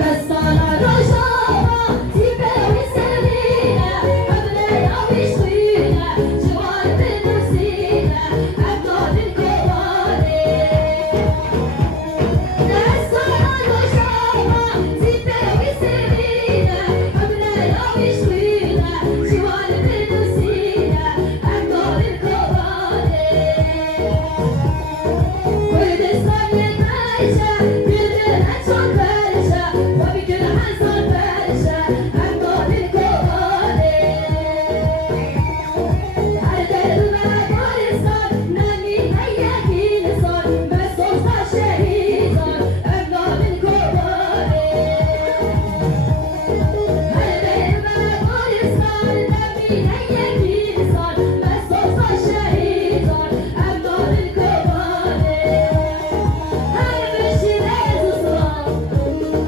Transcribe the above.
بس على رجاها تبقى وسامينا أبناء وشوينا جوار بنوسينا أبناء الكوارث بس على رجاها تبقى وسامينا أبناء وشوينا جوار بنوسينا أبناء الكوارث وبالصبر عايشة بدنا نشوف برشا